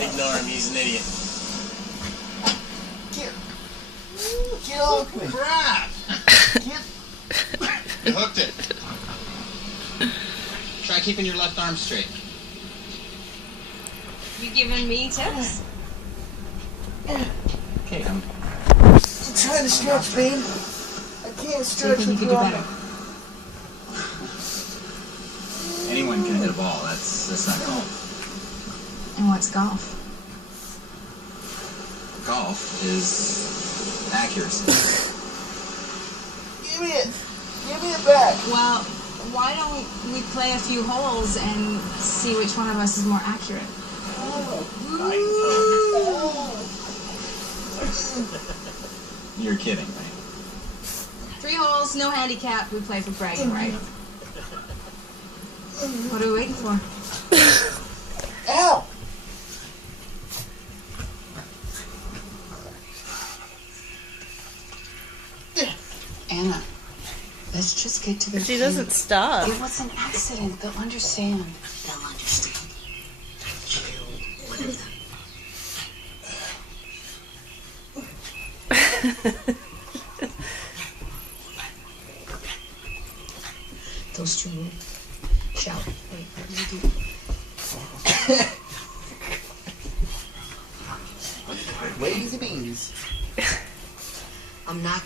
Ignore him, he's an idiot. Get off me. Crap! You hooked it. Try keeping your left arm straight. You giving me tips? Okay, I'm trying to stretch, babe. I can't stretch with your arm. Anyone can hit a ball. That's not golf. And what's golf? Golf is accuracy. Give me it. Give me it back. Well, why don't we play a few holes and see which one of us is more accurate? You're kidding, right? 3 holes, no handicap. We play for bragging, right? What are we waiting for? Ow! Anna, let's just get to the She doesn't stop. It was an accident. They'll understand. They'll understand. Those two move. Shout. Wait, what do you do? Ladies and beans. I'm not.